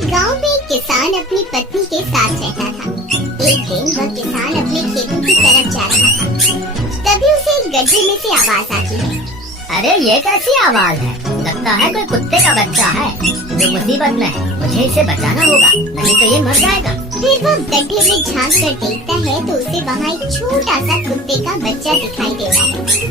एक गांव में एक किसान अपनी पत्नी के साथ रहता था। एक दिन वह किसान अपने खेतों की तरफ जा रहा था, तभी उसे एक गड्ढे में से आवाज आती है। अरे ये कैसी आवाज है? लगता है कोई कुत्ते का बच्चा है जो मुसीबत में है। मुझे इसे बचाना होगा, नहीं तो ये मर जाएगा। फिर वह गड्ढे में झांक कर देखता है तो उसे वहाँ एक छोटा सा कुत्ते का बच्चा दिखाई देता है।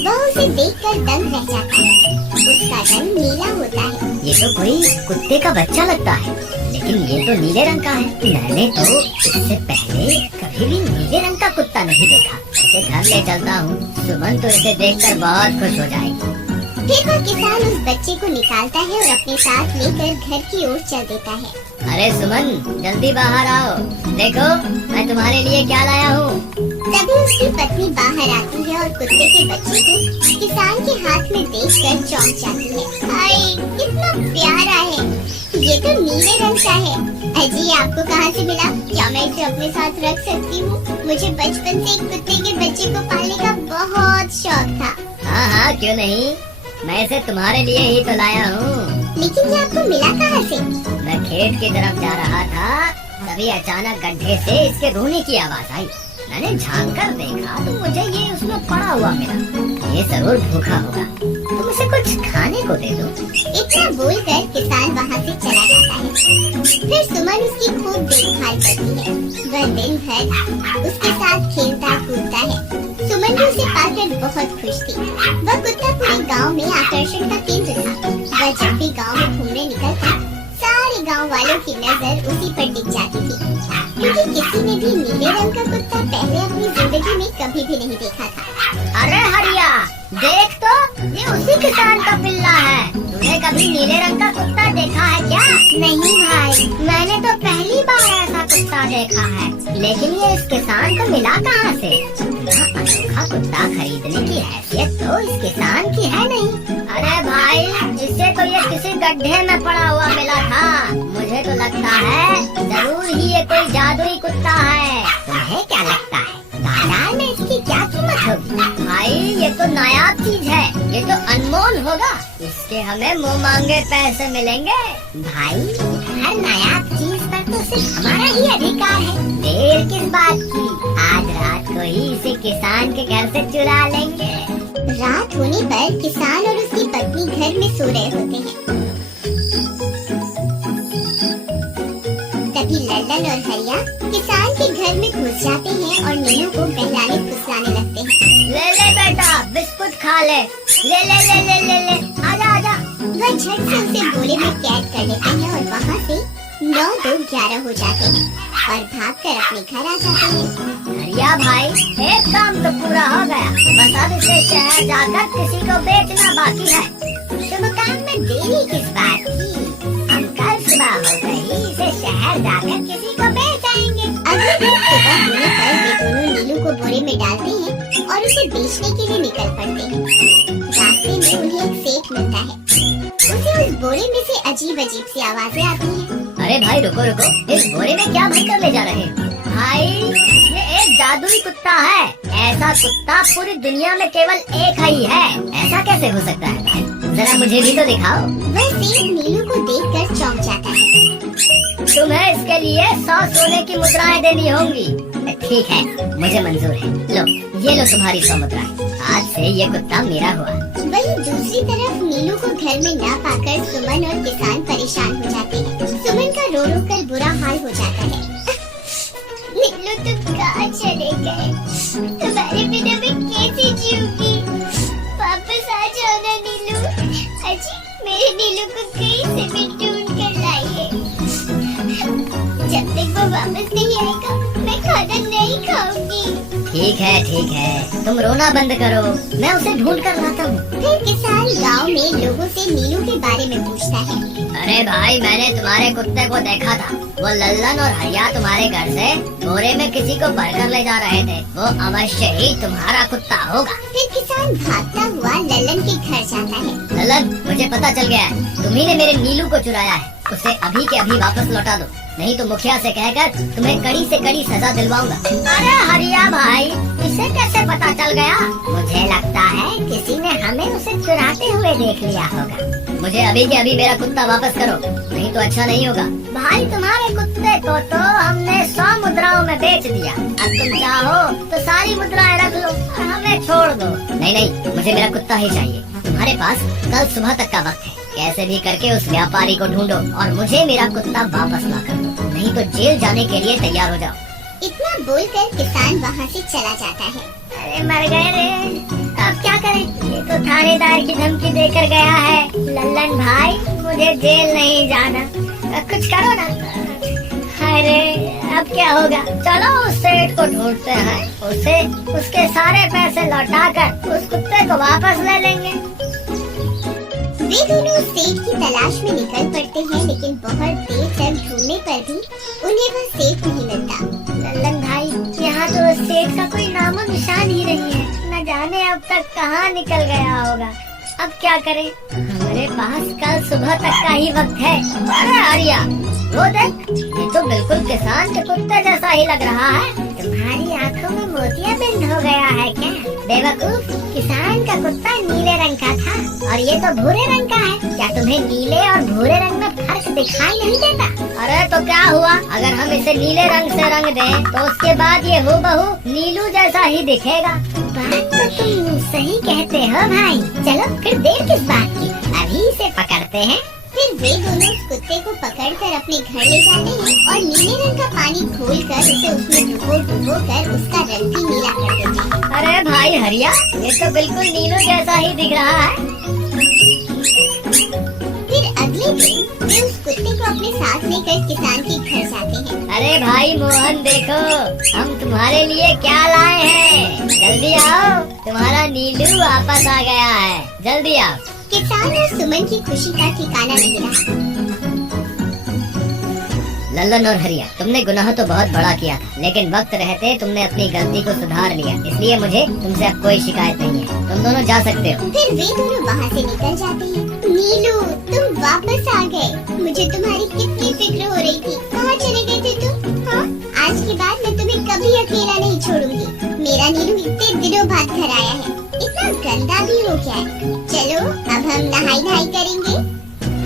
वह उसे देखकर दंग रह जाता है। उसका रंग नीला होता है। ये तो कोई कुत्ते का बच्चा लगता है, लेकिन ये तो नीले रंग का है। मैंने तो इससे पहले कभी भी नीले रंग का कुत्ता नहीं देखा। इसे घर ले चलता हूँ, सुमन तो इसे देखकर बहुत खुश हो जाएगी। फिर वह किसान उस बच्चे को निकालता है और अपने साथ लेकर घर की ओर चल देता है। अरे सुमन, जल्दी बाहर आओ, देखो मैं तुम्हारे लिए क्या लाया हूँ। तभी उसकी पत्नी बाहर आती है और कुत्ते के बच्चे को किसान के हाथ में देखकर चौंक जाती है। हाय, कितना प्यारा है! ये तो नीले रंग का है। अजी, आपको कहाँ से मिला? क्या मैं इसे अपने साथ रख सकती हूँ? मुझे बचपन से एक कुत्ते के बच्चे को पालने का बहुत शौक था। हाँ हाँ, क्यों नहीं, मैं इसे तुम्हारे लिए ही तो लाया हूँ। लेकिन ये आपको मिला कहाँ से? मैं खेत की तरफ जा रहा था, तभी अचानक गड्ढे से इसके रोने की आवाज आई। मैंने झांक कर देखा तो मुझे ये उसमें पड़ा हुआ मिला। ये जरूर भूखा होगा, तुम इसे कुछ खाने को दे दो। इतना बोलकर किसान वहाँ से चला जाता है। फिर सुमन उसकी खूब देखभाल करती है। वह दिन भर उसके साथ खेलता कूदता है। सुमन भी उसे पाकर बहुत खुश थी। वह कुत्ता पूरे गांव में आकर्षण का केंद्र था। वह जब भी गांव में घूमने निकलता, सारे गांव वालों की नजर उसी पर टिक जाती थी, क्योंकि किसी ने भी नीले रंग का कुत्ता पहले अपनी जिंदगी में कभी भी नहीं देखा था। अरे हरिया, देख तो, ये उसी किसान का पिल्ला है। तूने कभी नीले रंग का कुत्ता देखा है क्या? नहीं भाई, मैंने तो पहली बार ऐसा कुत्ता देखा है। लेकिन ये इस किसान को मिला कहाँ से? इतना अनोखा कुत्ता खरीदने की हैसियत तो इस किसान की है नहीं। अरे भाई, इससे तो ये किसी गड्ढे में पड़ा हुआ मिला था। मुझे तो लगता है जरूर ही ये कोई जादुई कुत्ता है। तुम्हें क्या लगता है, बाजार में इसकी क्या कीमत होगी? भाई, ये तो नायाब चीज है, ये तो अनमोल होगा। इसके हमें मुँह मांगे पैसे मिलेंगे। भाई, हर नायाब चीज पर तो सिर्फ हमारा ही अधिकार है। देर किस बात की, आज रात को ही इसे किसान के घर से चुरा लेंगे। रात होने पर किसान और उसकी पत्नी घर में सो रहे होते हैं। तभी लल्लन और हरिया किसान के घर में घुस जाते हैं और नीलू को बहलाने फुसलाने लगते हैं। ले ले बेटा, बिस्कुट खा ले। ले ले ले ले ले ले, आजा आजा। वह झट से उसे बोरे में कैद कर लेते हैं और वहाँ से 9-2-11 हो जाते हैं और भागकर अपने घर आ जाते हैं। हरिया भाई, एक काम तो पूरा हो गया, बस अब इसे शहर जाकर किसी को बेचना बाकी है। शुभ काम में देरी किस बात की? हम कल सुबह होते ही इसे शहर जाकर किसी को बेच आएंगे। अगले दिन सुबह होने पर वे दोनों नीलू को बोरे में डालते हैं और उसे बेचने के लिए निकल पड़ते हैं। रास्ते में उन्हें एक सेठ मिलता है। उसे उस बोरे में से अजीब अजीब सी आवाजें आती हैं। अरे भाई, रुको रुको, इस बोरे में क्या भरकर ले जा रहे हैं? भाई, ये एक जादुई कुत्ता है। ऐसा कुत्ता पूरी दुनिया में केवल एक ही है। ऐसा कैसे हो सकता है भाई? जरा मुझे भी तो दिखाओ। वह सेठ नीलू को देखकर चौंक जाता है। तुम्हें इसके लिए 100 सोने की मुद्राएं देनी होंगी। ठीक है, मुझे मंजूर है। लो, ये लो तुम्हारी 100 मुद्राएं। आज से ये कुत्ता मेरा हुआ। वहीं दूसरी तरफ नीलू को घर में न पाकर सुमन और किसान परेशान हो जाते हैं। सुमन का रो रो कर बुरा हाल हो जाता है। नीलू, तुम कहाँ चले गए? तुम्हारे बिना मैं कैसे जीऊंगी? वापस आ जाओ ना नीलू। अजी, मेरे नीलू को कहीं से भी ढूंढ कर लाइए। जब तक वो वापस नहीं आएगा, मैं खाना नहीं खाऊंगी। ठीक है, तुम रोना बंद करो, मैं उसे ढूंढ कर लाता हूँ। फिर किसान गांव में लोगों से नीलू के बारे में पूछता है। अरे भाई, मैंने तुम्हारे कुत्ते को देखा था। वो लल्लन और हरिया तुम्हारे घर से बोरे में किसी को भरकर ले जा रहे थे। वो अवश्य ही तुम्हारा कुत्ता होगा। फिर किसान भागता हुआ लल्लन के घर जाता है। लल्लन, मुझे पता चल गया है, तुम्ही ने मेरे नीलू को चुराया है। उसे अभी के अभी वापस लौटा दो, नहीं तो मुखिया से कहकर तुम्हें कड़ी से कड़ी सजा दिलवाऊंगा। अरे हरिया भाई, इसे कैसे पता चल गया? मुझे लगता है किसी ने हमें उसे चुराते हुए देख लिया होगा। मुझे अभी के अभी मेरा कुत्ता वापस करो, नहीं तो अच्छा नहीं होगा। भाई तुम्हारे कुत्ते को तो हमने 100 मुद्राओं में बेच दिया, अब तुम चाहो तो सारी मुद्राएं रख लो और हमें छोड़ दो। नहीं नहीं, मुझे मेरा कुत्ता ही चाहिए। तुम्हारे पास कल सुबह तक का वक्त है, कैसे भी करके उस व्यापारी को ढूंढो और मुझे मेरा कुत्ता वापस ला कर दो, नहीं तो जेल जाने के लिए तैयार हो जाओ। इतना बोलकर किसान वहाँ से चला जाता है। अरे मर गए रे, अब क्या करें? ये तो थानेदार की धमकी देकर गया है। लल्लन भाई, मुझे जेल नहीं जाना, कुछ करो ना। अरे अब क्या होगा? चलो उस सेठ को ढूंढते हैं, उसे उसके सारे पैसे लौटाकर उस कुत्ते को वापस ले लेंगे। वे दोनों सेठ की तलाश में निकल पड़ते हैं, लेकिन बहुत देर तक ढूंढने पर भी उन्हें वह सेठ नहीं मिलता। लल्लन भाई, यहाँ तो उस सेठ का कोई नामो निशान ही नहीं है, न जाने अब तक कहाँ निकल गया होगा। अब क्या करें? हमारे पास कल सुबह तक का ही वक्त है। अरे आर्या, वो देख, ये तो बिल्कुल किसान के कुत्ते जैसा ही लग रहा है। तुम्हारी आंखों में मोतियाबिंद हो गया है क्या? बेवकूफ, किसान का कुत्ता नीले रंग का था और ये तो भूरे रंग का है। क्या तुम्हें नीले और भूरे रंग में फर्क दिखाई नहीं देता? अरे तो क्या हुआ, अगर हम इसे नीले रंग से रंग दें तो उसके बाद ये हूबहू नीलू जैसा ही दिखेगा। बात तो तुम सही कहते हो भाई। चलो फिर देर किस बात की, अभी इसे पकड़ते हैं। फिर वे दोनों उस कुत्ते को पकड़कर अपने घर ले जाते हैं और नीले रंग का पानी घोलकर उसे उसमें डुबो कर उसका रंग भी नीला कर देते हैं। अरे भाई हरिया, ये तो बिल्कुल नीलू जैसा ही दिख रहा है। फिर अगले दिन वे उस कुत्ते को अपने साथ लेकर किसान के घर जाते हैं। अरे भाई मोहन, देखो हम तुम्हारे लिए क्या लाए हैं, जल्दी आओ, तुम्हारा नीलू वापस आ गया है, जल्दी आओ। किसान और सुमन की खुशी का ठिकाना नहीं रहा। लल्लन और हरिया, तुमने गुनाह तो बहुत बड़ा किया था, लेकिन वक्त रहते तुमने अपनी गलती को सुधार लिया, इसलिए मुझे तुमसे अब कोई शिकायत नहीं है, तुम दोनों जा सकते हो। फिर वे दोनों वहाँ से निकल जाते हैं। नीलू, तुम वापस आ गए, मुझे तुम्हारी कितनी फिक्र हो रही थी। कहाँ चले गए थे तुम? हाँ, आज के बाद मैं तुम्हें कभी अकेला नहीं छोड़ूंगी। मेरा नीलू इतने दिनों बाद घर आया है, इतना गंदा भी हो गया है। चलो अब हम नहाई करेंगे।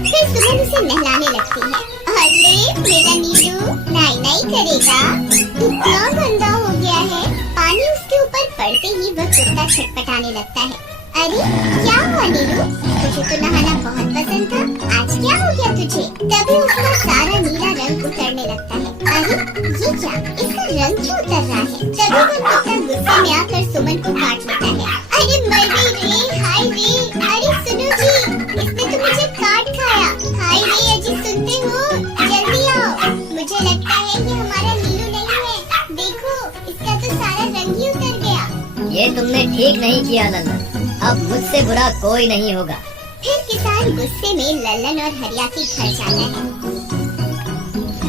फिर सुमन उसे नहलाने लगती है। अरे मेरा नीलू नहाई करेगा, इतना गंदा हो गया है। पानी उसके ऊपर पड़ते ही वह कुत्ता छटपटाने लगता है। अरे क्या हुआ नीलू, तुझे तो नहाना बहुत पसंद था, आज क्या हो गया तुझे? तभी उसका सारा नीला रंग उतरने लगता है। अरे ये क्या, इसका रंग क्यों उतर रहा है? तभी वह कुत्ता गुस्से में आकर सुमन को काट लेता है। अरे मर गई रे, हाय रे। अरे सुनो जी, इसने तो मुझे काट खाया। हाय रे अजी, सुनते हो? जल्दी आओ, मुझे लगता है ये हमारा नीलू नहीं है। देखो, इसका तो सारा रंग ही उतर गया। ये तुमने ठीक नहीं किया लल्लन, अब मुझसे बुरा कोई नहीं होगा। फिर किसान गुस्से में लल्लन और हरिया के घर जाता है।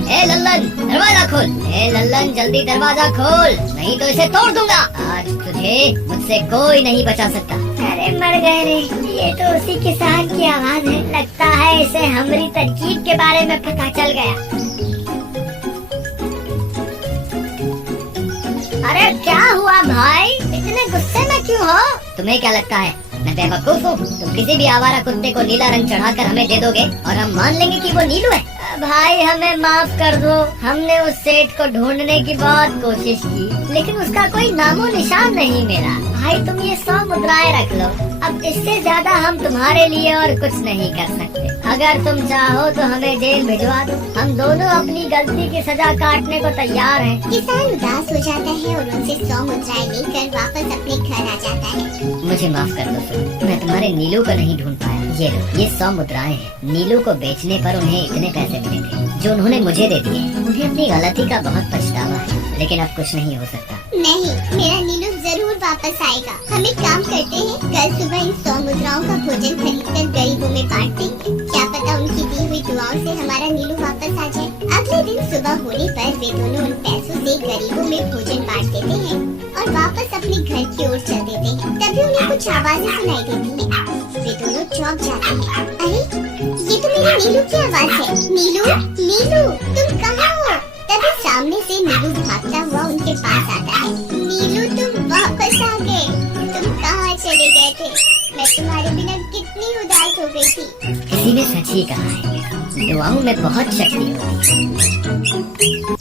ए लल्लन, दरवाजा खोल। ए लल्लन, जल्दी दरवाजा खोल, नहीं तो इसे तोड़ दूंगा। आज तुझे मुझसे कोई नहीं बचा सकता। अरे मर गए रे, ये तो उसी किसान की आवाज है। लगता है इसे हमारी तरकीब के बारे में पता चल गया। अरे क्या हुआ भाई, इतने गुस्से में क्यों हो? तुम्हें क्या लगता है मैं बेवकूफ हूँ? तुम किसी भी आवारा कुत्ते को नीला रंग चढ़ाकर हमें दे दोगे और हम मान लेंगे कि वो नीलू है? भाई हमें माफ कर दो, हमने उस सेठ को ढूंढने की बहुत कोशिश की, लेकिन उसका कोई नामो निशान नहीं मिला। भाई तुम ये 100 मुद्राएं रख लो, अब इससे ज्यादा हम तुम्हारे लिए और कुछ नहीं कर सकते। अगर तुम चाहो तो हमें जेल भिजवा दो, हम दोनों अपनी गलती की सजा काटने को तैयार हैं। किसान उदास हो जाता है और उनसे 100 मुद्राएं लेकर वापस अपने घर आ जाता है। मुझे माफ कर दो सुमन, मैं तुम्हारे नीलू को नहीं ढूंढ पाया। ये लो, ये 100 मुद्राएं हैं। नीलू को बेचने पर उन्हें इतने पैसे मिले थे जो उन्होंने मुझे दे दिए। उन्हें अपनी गलती का बहुत पछतावा है, लेकिन अब कुछ नहीं हो सकता। नहीं, मेरा नीलू जरूर वापस आएगा। हम एक काम करते हैं, कल सुबह इन 100 मुद्राओं का भोजन खरीदकर गरीबों में बांट देंगे। क्या पता उनकी दी हुई दुआओं से हमारा नीलू वापस आ जाए। अगले दिन सुबह होने पर वे दोनों उन पैसों से गरीबों में भोजन बांट देते हैं और वापस अपने घर की ओर चल देते हैं। तभी उन्हें कुछ आवाजें सुनाई देती हैं। वे दोनों चौंक जाते हैं। अरे ये तो मेरे नीलू की आवाज है। नीलू, नीलू, तुम कहाँ हो? तभी सामने से नीलू भागता हुआ उनके पास आता है। नीलू, तुम वापस आ गए। तुम कहाँ चले गए थे? मैं तुम्हारे बिना कितनी उदास हो गई थी। किसी तुमने सच ही कहा है, दुआओं में बहुत शक्ति होती है।